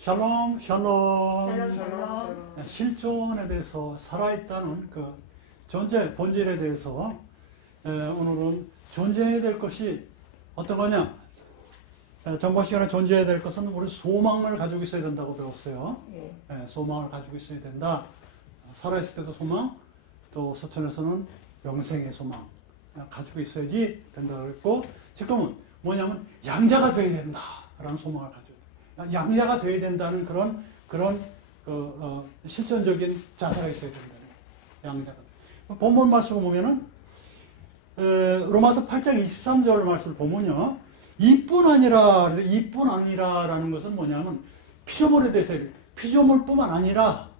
샬롬, 샬롬. 샬롬, 샬롬. 실존에 대해서 살아있다는 그 존재, 본질에 대해서 오늘은 존재해야 될 것이 어떤 거냐? 전번 시간에 존재해야 될 것은 우리 소망을 가지고 있어야 된다고 배웠어요. 예. 소망을 가지고 있어야 된다. 살아있을 때도 소망, 또 서천에서는 영생의 소망 가지고 있어야지 된다고 했고, 지금은 뭐냐면 양자가 되어야 된다라는 소망을 가지고, 양자가 되어야 된다는 그런 실존적인 자세가 있어야 된다는 거예요. 양자가. 본문 말씀을 보면은 로마서 8장 23절 말씀을 보면요, 이뿐 아니라라는 것은 뭐냐면 피조물에 대해서, 피조물뿐만 아니라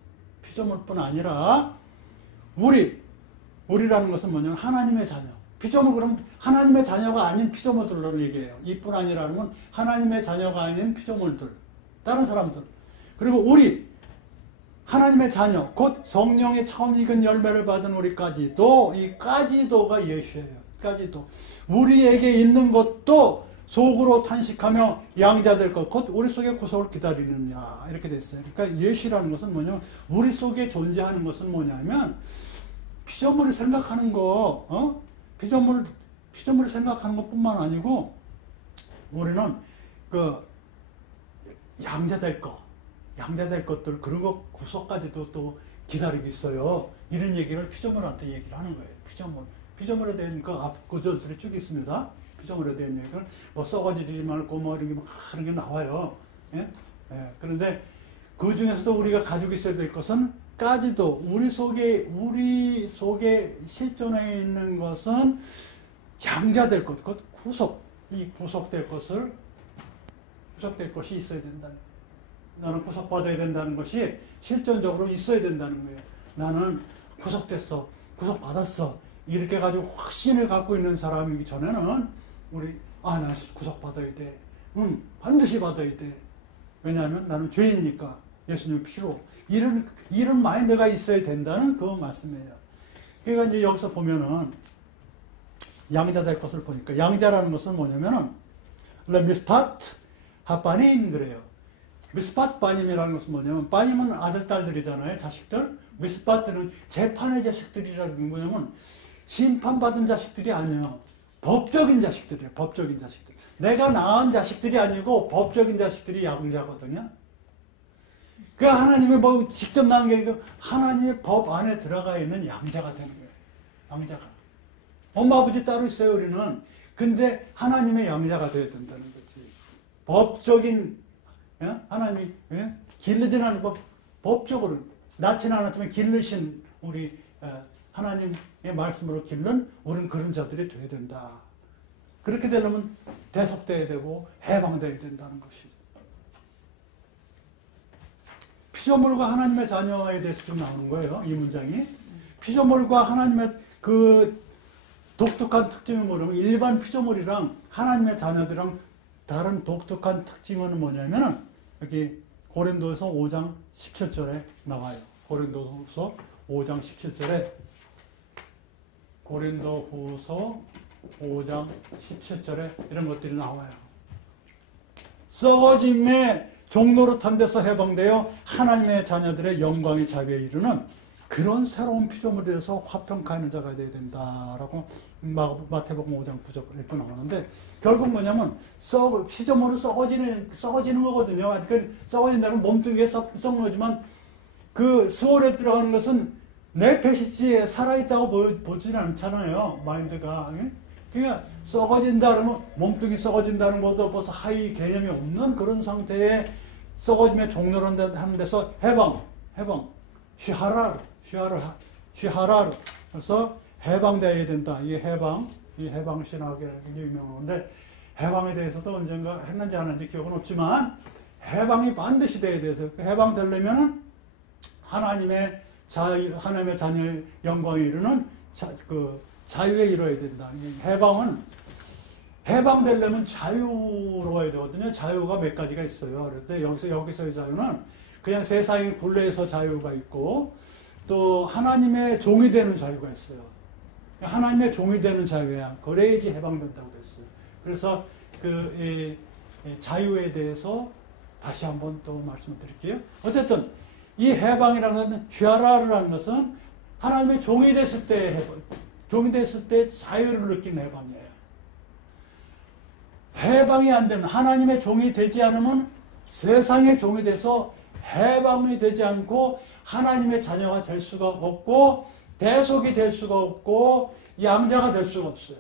우리라는 것은 뭐냐면 하나님의 자녀. 피조물, 그럼 하나님의 자녀가 아닌 피조물들을 얘기해요. 이뿐 아니라는 건 하나님의 자녀가 아닌 피조물들, 다른 사람들. 그리고 우리 하나님의 자녀, 곧 성령의 처음 익은 열매를 받은 우리까지도, 이 까지도가 예수예요. 까지도. 우리에게 있는 것도 속으로 탄식하며 양자될 것, 곧 우리 속에 구속을 기다리느냐, 이렇게 됐어요. 그러니까 예시라는 것은 뭐냐면, 우리 속에 존재하는 것은 뭐냐면, 피조물이 생각하는 거, 피조물이 생각하는 것 뿐만 아니고, 우리는 양자될 것들, 그런 것 구속까지도 또 기다리고 있어요. 이런 얘기를 피조물한테 얘기를 하는 거예요. 피조물에 대한 그 앞 구절들이 쭉 있습니다. 피조물에 대한 얘기를 썩어지지 말고 이런 게 나와요. 예? 예. 그런데 그 중에서도 우리가 가지고 있어야 될 것은 까지도 우리 속에 실존해 있는 것은 양자될 것, 곧 구속될 것이 있어야 된다. 나는 구속받아야 된다는 것이 실존적으로 있어야 된다는 거예요. 나는 구속됐어, 구속받았어, 이렇게 가지고 확신을 갖고 있는 사람이기 전에는 나는 구속받아야 돼. 반드시 받아야 돼. 왜냐하면 나는 죄인이니까 예수님 피로. 이런 마인드가 있어야 된다는 그 말씀이에요. 그러니까 이제 여기서 보면은 양자 될 것을 보니까, 양자라는 것은 뭐냐면은 미스팟 하빠님 그래요. 미스팟 바님이라는 것은 뭐냐면, 바님은 아들, 딸들이잖아요, 자식들. 미스팟들은 재판의 자식들이라는 게 뭐냐면, 심판받은 자식들이 아니에요. 법적인 자식들이에요, 법적인 자식들. 내가 낳은 자식들이 아니고, 법적인 자식들이 양자거든요. 그 하나님의 직접 낳은 게 아니고, 하나님의 법 안에 들어가 있는 양자가 되는 거예요. 양자가. 엄마, 아버지 따로 있어요, 우리는. 근데 하나님의 양자가 되어야 된다는 거지. 법적인, 하나님이 기르진 않은 법적으로 낳지는 않았지만 기르신 우리 하나님의 말씀으로 기른 우리는 그런 자들이 돼야 된다. 그렇게 되려면 대속돼야 되고 해방돼야 된다는 것이죠. 피조물과 하나님의 자녀에 대해서 좀 나오는 거예요, 이 문장이. 피조물과 하나님의 그 독특한 특징이 뭐냐면, 일반 피조물이랑 하나님의 자녀들이랑 다른 독특한 특징은 뭐냐면은, 여기 고린도서 5장 17절에 나와요. 고린도서 5장 17절에, 고린도후서 5장 17절에 이런 것들이 나와요. 썩어짐의 종노릇한 데서 해방되어 하나님의 자녀들의 영광의 자비에 이르는 그런 새로운 피조물에 대해서 화평케 하는 자가 되어야 된다라고 마태복음 5장 9절에 나오는데, 결국 뭐냐면 피조물은 썩어지는 거거든요. 그러니까 썩어진다는 몸뚱이에 썩는 거지만, 그 수월에 들어가는 것은 내 패시지에 살아있다고 보지는 않잖아요, 마인드가. 그러니까 썩어진다 그러면 몸뚱이 썩어진다는 것도 벌써 하이 개념이 없는 그런 상태에 썩어짐에 종료하는 데서 해방, 쉬하라르. 그래서 해방되어야 된다. 이 해방 신학이 유명한데, 해방에 대해서도 언젠가 했는지 안 했는지 기억은 없지만, 해방이 반드시 돼야 돼서, 해방되려면은 하나님의 자녀의 영광에 이르는 자유에 이뤄야 된다. 해방되려면 자유로워야 되거든요. 자유가 몇 가지가 있어요. 그래서 여기서의 자유는 그냥 세상의 굴레에서 자유가 있고, 또 하나님의 종이 되는 자유가 있어요. 하나님의 종이 되는 자유야. 그래야지 해방된다고 됐어요. 그래서 자유에 대해서 다시 한번 또 말씀을 드릴게요. 어쨌든 이 해방이라는 것은 슈아라라는 것은 하나님의 종이 됐을 때 종이 됐을 때 자유를 느끼는 해방이에요. 해방이 안 되면 하나님의 종이 되지 않으면 세상의 종이 돼서 해방이 되지 않고 하나님의 자녀가 될 수가 없고 대속이 될 수가 없고 양자가 될 수가 없어요.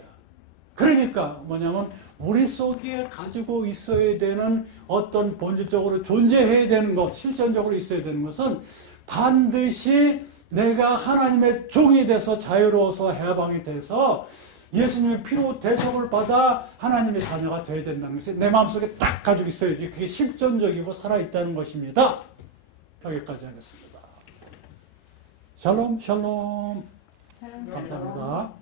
그러니까 뭐냐면 우리 속에 가지고 있어야 되는 어떤 본질적으로 존재해야 되는 것, 실천적으로 있어야 되는 것은 반드시 내가 하나님의 종이 돼서 자유로워서 해방이 돼서 예수님의 피로 대속을 받아 하나님의 자녀가 되어야 된다는 것이 내 마음속에 딱 가지고 있어야지 그게 실존적이고 살아있다는 것입니다. 여기까지 하겠습니다. 샬롬 샬롬. 감사합니다.